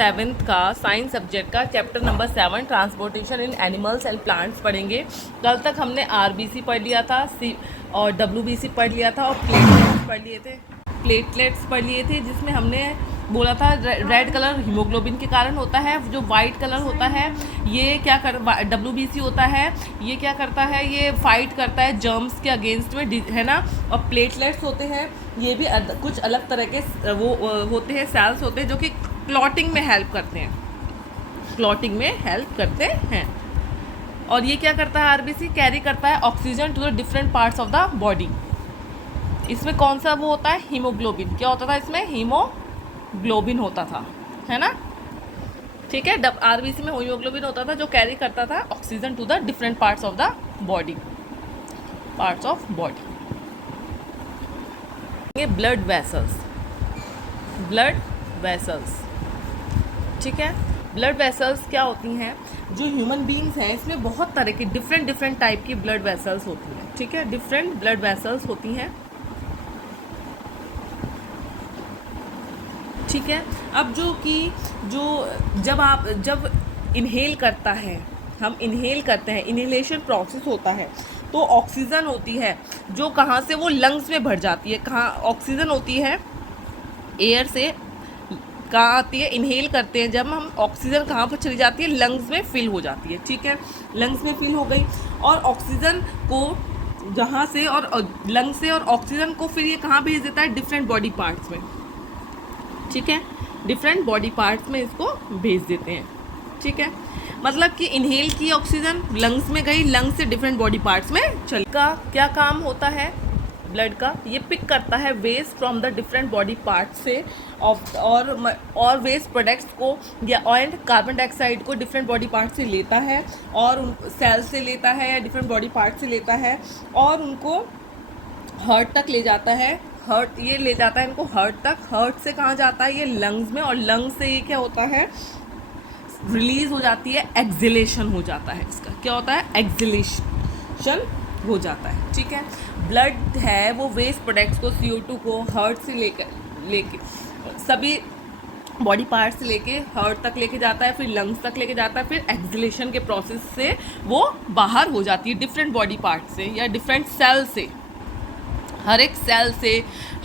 7th का science subject का chapter number 7 transportation in animals and plants पढ़ेंगे। कल तक हमने आरबीसी पढ़ लिया था, और डब्ल्यूबीसी पढ़ लिया था, और प्लेटलेट्स पढ़ लिए थे जिसमें हमने बोला था रेड कलर हीमोग्लोबिन के कारण होता है, जो वाइट कलर होता है ये क्या कर डब्ल्यूबीसी होता है, ये क्या करता है, ये फाइट करता है जर्म्स के अगेंस्ट में, है ना। और प्लेटलेट्स होते हैं, ये भी कुछ अलग तरह के वो होते हैं, सेल्स होते हैं जो कि क्लॉटिंग में हेल्प करते हैं। और ये क्या करता है, आरबीसी कैरी करता है oxygen to the different parts of the body. इसमें कौन सा वो होता है, हीमोग्लोबिन। क्या होता था इसमें, हीमोग्लोबिन होता था, है ना। ठीक है, आरबीसी में हीमोग्लोबिन होता था जो कैरी करता था oxygen to the different parts of the body. ये ब्लड वेसल्स, ठीक है। ब्लड वेसल्स क्या होती हैं, जो ह्यूमन बींग्स हैं इसमें बहुत तरह की डिफरेंट टाइप की ब्लड वेसल्स होती हैं, ठीक है। डिफरेंट ब्लड वेसल्स होती हैं, ठीक है। अब जब इनहेल करता है, हम इनहेल करते हैं, इनहेलेशन प्रोसेस होता है, तो ऑक्सीजन होती है जो कहाँ से, वो लंग्स में भर जाती है। कहाँ ऑक्सीजन होती है, एयर से कहाँ आती है, इनहेल करते हैं जब हम, ऑक्सीजन कहाँ पर चली जाती है, लंग्स में फिल हो जाती है, ठीक है। लंग्स में फिल हो गई, और ऑक्सीजन को जहाँ से, और लंग्स से, और ऑक्सीजन को फिर ये कहाँ भेज देता है, डिफरेंट बॉडी पार्ट्स में, ठीक है। डिफरेंट बॉडी पार्ट्स में इसको भेज देते हैं, ठीक है। मतलब कि इनहेल की ऑक्सीजन लंग्स में गई, लंग्स से डिफरेंट बॉडी पार्ट्स में चल का क्या काम होता है ब्लड का, ये पिक करता है waste from the different body parts से, और वेस्ट प्रोडक्ट्स को या ऑयल कार्बन डाइऑक्साइड को डिफरेंट बॉडी पार्ट से लेता है, और उन सेल से लेता है या डिफरेंट बॉडी पार्ट से लेता है, और उनको हार्ट तक ले जाता है। ये ले जाता है इनको हार्ट तक। हार्ट से कहाँ जाता है, ये लंग्स में, और लंग्स से ये क्या होता है, रिलीज हो जाती है, एक्सहेलेशन हो जाता है। इसका क्या होता है, एक्सहेलेशन हो जाता है, ठीक है। ब्लड है वो वेस्ट प्रोडक्ट्स को, CO2 को हार्ट से लेके सभी बॉडी पार्ट से लेके हार्ट तक लेके जाता है, फिर लंग्स तक लेके जाता है, फिर एक्सहेलेशन के प्रोसेस से वो बाहर हो जाती है डिफरेंट बॉडी पार्ट से या डिफरेंट सेल से। हर एक सेल से,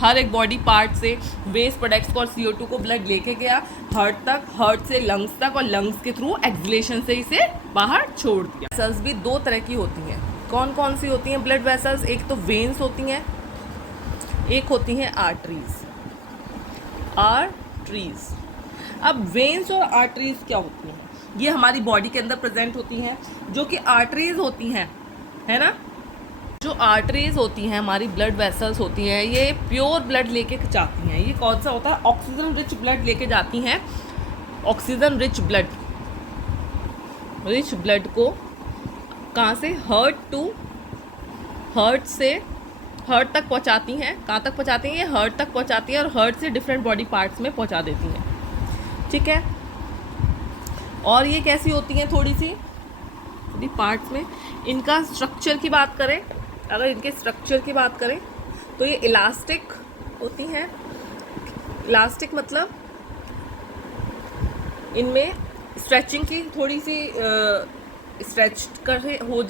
हर एक बॉडी पार्ट से वेस्ट प्रोडक्ट्स को और CO2 को ब्लड लेके गया हार्ट तक, हार्ट से लंग्स तक, और लंग्स के थ्रू एक्सहेलेशन से इसे बाहर छोड़ दिया। वेसल्स भी दो तरह की होती हैं। कौन कौन सी होती हैं ब्लड वेसल्स, एक तो वेन्स होती हैं, एक होती हैं आर्टरीज। अब वेन्स और आर्टरीज क्या होती हैं, ये हमारी बॉडी के अंदर प्रेजेंट होती हैं। जो कि आर्टरीज होती हैं, है ना, जो आर्टरीज होती हैं हमारी ब्लड वेसल्स होती हैं, ये प्योर ब्लड लेके जाती हैं। ये कौन सा होता है, ऑक्सीजन रिच ब्लड लेके जाती हैं। ऑक्सीजन रिच ब्लड को कहाँ से, हार्ट तक पहुँचाती हैं। कहाँ तक पहुँचाती हैं, ये हार्ट तक पहुँचाती हैं, और हार्ट से डिफरेंट बॉडी पार्ट्स में पहुँचा देती हैं, ठीक है। और ये कैसी होती हैं, थोड़ी सी पार्ट्स में। इनका स्ट्रक्चर की बात करें, अगर इनके स्ट्रक्चर की बात करें तो ये इलास्टिक होती हैं। इलास्टिक मतलब इनमें स्ट्रेचिंग की थोड़ी सी स्ट्रेच कर हो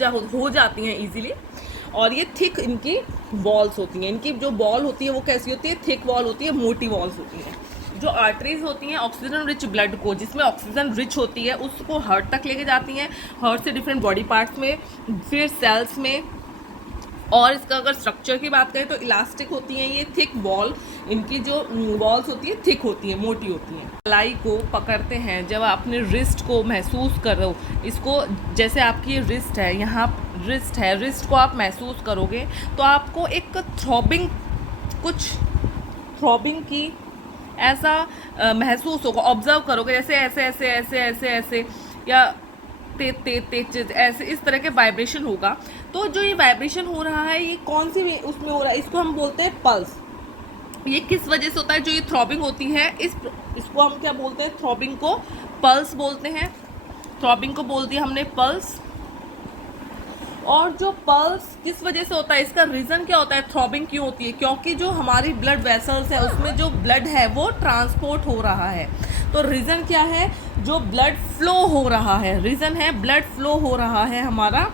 जाती हैं इजीली। और ये थिक इनकी वॉल्स होती हैं। इनकी जो वॉल होती है वो कैसी होती है, थिक वॉल होती है, मोटी वॉल्स होती हैं। जो आर्टरीज होती हैं ऑक्सीजन रिच ब्लड को, जिसमें ऑक्सीजन रिच होती है, उसको हार्ट तक लेके जाती हैं, हार्ट से डिफरेंट बॉडी पार्ट्स में, फिर सेल्स में। और इसका अगर स्ट्रक्चर की बात करें तो इलास्टिक होती हैं ये, थिक वॉल, इनकी जो वॉल्स होती है थिक होती हैं, मोटी होती हैं। कलाई को पकड़ते हैं, जब आप अपने रिस्ट को महसूस कर रहे हो, इसको जैसे आपकी ये रिस्ट है, यहाँ रिस्ट है, रिस्ट को आप महसूस करोगे तो आपको एक थ्रॉबिंग की ऐसा महसूस होगा, ऑब्जर्व करोगे, जैसे ऐसे या तेज ऐसे, इस तरह के वाइब्रेशन होगा। तो जो ये वाइब्रेशन हो रहा है, ये कौन सी उसमें हो रहा है, इसको हम बोलते हैं पल्स। ये किस वजह से होता है, जो ये थ्रॉबिंग होती है, इसको हम क्या बोलते हैं, थ्रॉबिंग को पल्स बोलते हैं। थ्रॉबिंग को बोल दिया हमने पल्स। और जो पल्स किस वजह से होता है, इसका रीज़न क्या होता है, थ्रॉबिंग क्यों होती है, क्योंकि जो हमारी ब्लड वेसल्स है उसमें जो ब्लड है वो ट्रांसपोर्ट हो रहा है। तो रीज़न क्या है, जो ब्लड फ्लो हो रहा है, रीज़न है ब्लड फ्लो हो रहा है हमारा,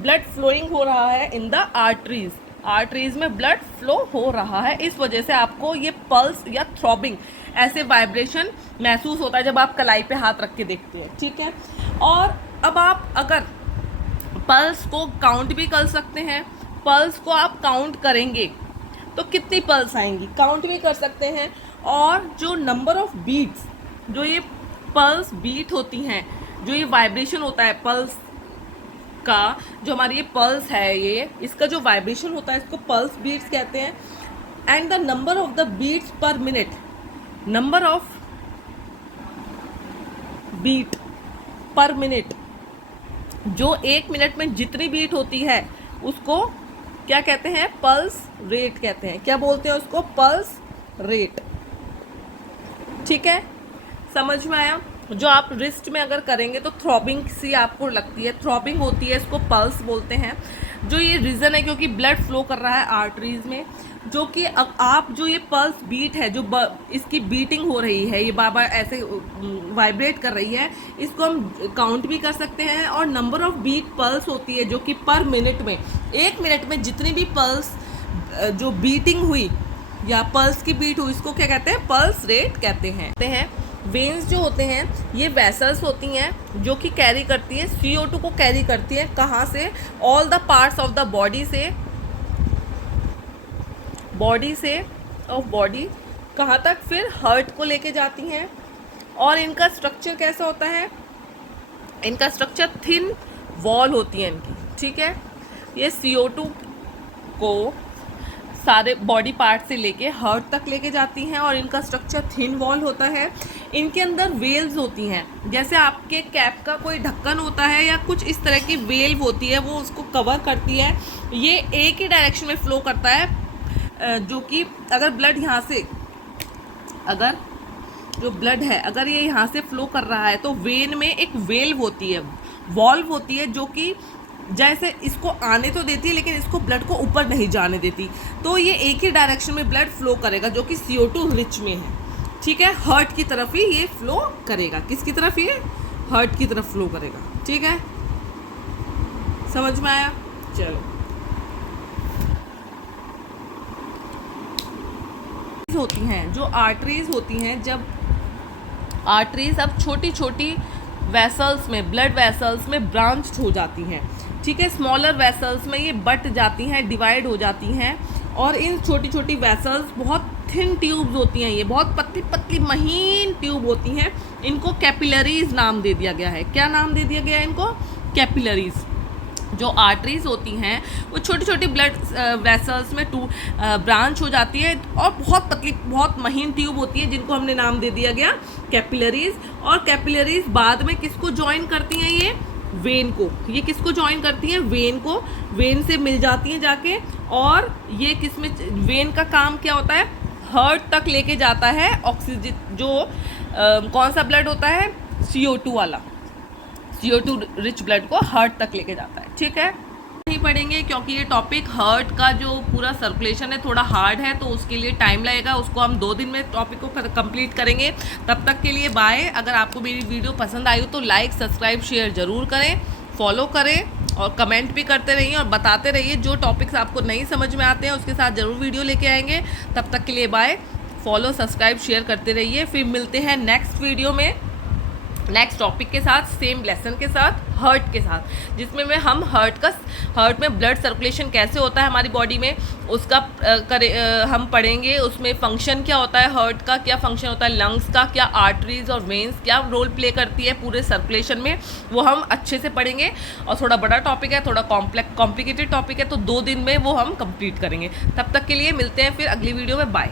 ब्लड फ्लोइंग हो रहा है इन द आर्टरीज, आर्टरीज में ब्लड फ्लो हो रहा है। इस वजह से आपको ये पल्स या थ्रॉबिंग, ऐसे वाइब्रेशन महसूस होता है जब आप कलाई पे हाथ रख के देखते हैं, ठीक है। और अब आप अगर पल्स को काउंट भी कर सकते हैं, पल्स को आप काउंट करेंगे तो कितनी पल्स आएंगी, काउंट भी कर सकते हैं। और जो नंबर ऑफ बीट्स, जो ये पल्स बीट होती हैं, जो ये वाइब्रेशन होता है पल्स का, जो हमारी ये पल्स है, ये इसका जो वाइब्रेशन होता है इसको पल्स बीट्स कहते हैं। And the number of the beats per minute, number of beat per minute, जो 1 मिनट में जितनी बीट होती है उसको क्या कहते हैं, पल्स रेट कहते हैं। क्या बोलते हैं उसको, पल्स रेट, ठीक है, समझ में आया। जो आप रिस्ट में अगर करेंगे तो थ्रॉबिंग सी आपको लगती है, थ्रॉबिंग होती है, इसको पल्स बोलते हैं। जो ये रीज़न है क्योंकि ब्लड फ्लो कर रहा है आर्टरीज में, जो कि अब आप जो ये पल्स बीट है, जो इसकी बीटिंग हो रही है, ये बार बार ऐसे वाइब्रेट कर रही है, इसको हम काउंट भी कर सकते हैं। और नंबर ऑफ बीट पल्स होती है जो कि पर मिनट में, 1 मिनट में जितनी भी पल्स जो बीटिंग हुई या पल्स की बीट हुई, इसको क्या कहते हैं, पल्स रेट कहते हैं। वेन्स जो होते हैं ये वेसल्स होती हैं जो कि कैरी करती है CO2 को, कैरी करती है कहाँ से, all the parts of the body से बॉडी कहाँ तक, फिर हार्ट को लेके जाती हैं। और इनका स्ट्रक्चर कैसा होता है, इनका स्ट्रक्चर थिन वॉल होती है इनकी, ठीक है। ये CO2 को सारे बॉडी पार्ट से लेके हार्ट तक लेके जाती हैं और इनका स्ट्रक्चर थिन वॉल होता है। इनके अंदर वेल्व्स होती हैं, जैसे आपके कैप का कोई ढक्कन होता है या कुछ इस तरह की वेल्व होती है, वो उसको कवर करती है। ये एक ही डायरेक्शन में फ्लो करता है, जो कि अगर ब्लड यहाँ से, अगर जो ब्लड है अगर ये यहाँ से फ्लो कर रहा है तो वेन में एक वेल्व होती है, वॉल्व होती है, जो कि जैसे इसको आने तो देती है लेकिन इसको ब्लड को ऊपर नहीं जाने देती। तो ये एक ही डायरेक्शन में ब्लड फ्लो करेगा जो कि CO2 रिच में है, ठीक है। हार्ट की तरफ ही ये फ्लो करेगा, किसकी तरफ, ये हार्ट की तरफ फ्लो करेगा, ठीक है, समझ में आया। चलो, होती हैं जो आर्टरीज होती हैं, जब आर्टरीज अब छोटी छोटी वेसल्स में, ब्लड वेसल्स में ब्रांच हो जाती हैं, ठीक है, स्मॉलर वेसल्स में ये बट जाती हैं, डिवाइड हो जाती हैं। और इन छोटी छोटी वेसल्स बहुत थिन ट्यूब्स होती हैं, ये बहुत पतली पतली महीन ट्यूब होती हैं, इनको कैपिलरीज नाम दे दिया गया है। क्या नाम दे दिया गया है इनको, कैपिलरीज। जो आर्टरीज होती हैं वो छोटी छोटी ब्लड वेसल्स में ब्रांच हो जाती है और बहुत पतली बहुत महीन ट्यूब होती है, जिनको हमने नाम दे दिया गया कैपिलरीज। और कैपिलरीज बाद में किसको ज्वाइन करती हैं, ये वेन को, ये किसको ज्वाइन करती हैं, वेन को, वेन से मिल जाती हैं जाके। और ये किसमें, वेन का काम क्या होता है, हार्ट तक लेके जाता है ऑक्सीजन, जो कौन सा ब्लड होता है, CO2 वाला, CO2 रिच ब्लड को हार्ट तक लेके जाता है, ठीक है। नहीं पढ़ेंगे क्योंकि ये टॉपिक हार्ट का जो पूरा सर्कुलेशन है थोड़ा हार्ड है, तो उसके लिए टाइम लगेगा, उसको हम 2 दिन में टॉपिक को कंप्लीट करेंगे। तब तक के लिए बाय। अगर आपको मेरी वीडियो पसंद आई हो तो लाइक, सब्सक्राइब, शेयर ज़रूर करें, फॉलो करें और कमेंट भी करते रहिए और बताते रहिए। जो टॉपिक्स आपको नहीं समझ में आते हैं उसके साथ ज़रूर वीडियो लेके आएंगे। तब तक के लिए बाय। फॉलो, सब्सक्राइब, शेयर करते रहिए। फिर मिलते हैं नेक्स्ट वीडियो में नेक्स्ट टॉपिक के साथ, सेम लेसन के साथ, हार्ट के साथ, जिसमें हम हार्ट में ब्लड सर्कुलेशन कैसे होता है हमारी बॉडी में उसका हम पढ़ेंगे। उसमें फंक्शन क्या होता है, हार्ट का क्या फंक्शन होता है, लंग्स का क्या, आर्टरीज और वेन्स क्या रोल प्ले करती है पूरे सर्कुलेशन में, वो हम अच्छे से पढ़ेंगे। और थोड़ा बड़ा टॉपिक है, थोड़ा कॉम्प्लिकेटेड टॉपिक है, तो 2 दिन में वो हम कंप्लीट करेंगे। तब तक के लिए मिलते हैं फिर अगली वीडियो में। बाय।